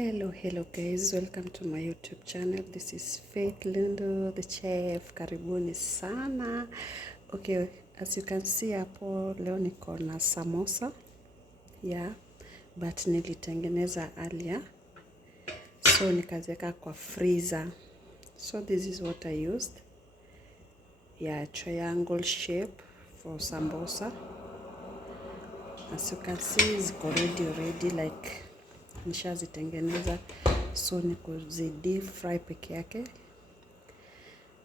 Hello guys, welcome to my YouTube channel. This is Faith Lundu, the chef. Karibuni sana. Okay, as you can see hapo leo niko na samosa. Yeah, but nilitengeneza earlier. So nikaziweka kwa freezer. So this is what I used. Yeah, triangle shape for sambosa. As you can see, it's already like nishazitengeneza, so ni kuzidi fry peke yake.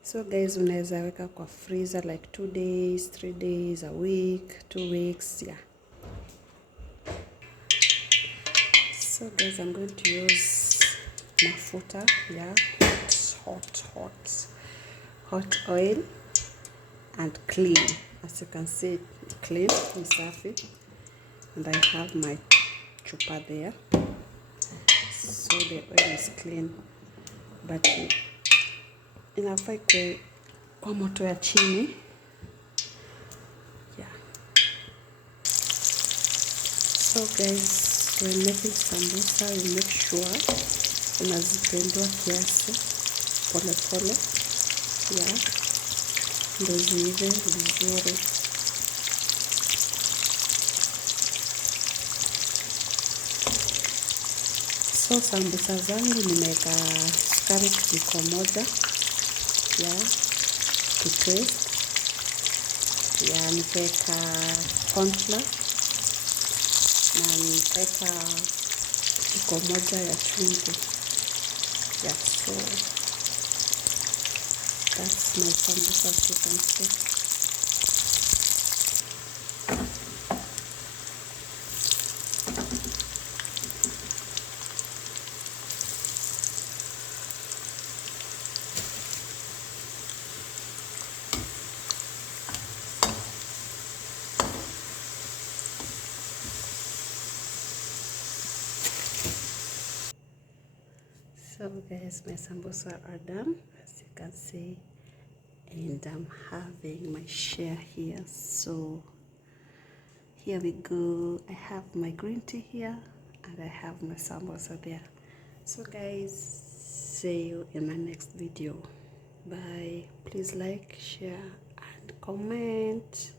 So guys, unaweza weka kwa freezer like 2 days, 3 days, a week, 2 weeks, yeah. So guys, I'm going to use mafuta, yeah, hot oil and clean. As you can see, clean, ni safi. And I have my chupa there. So the oil is clean, but inafaa ikuwe kwa moto ya chini. Yeah. So guys, when making sambusa, you make sure unazipendua kiasi pole pole. Yeah. Ndio ziive vizuri. So sambusa zangu nimeweka sukari kijiko moja, yeah, to taste. Yeah, nikaweka cornflour na nikaweka kijiko moja ya chumvi. Yeah, so that's my sambusa, as you can see. So guys, my sambusa are done, as you can see, and I'm having my share here. So here we go. I have my green tea here and I have my sambusa there. So guys, see you in my next video. Bye. Please like, share and comment.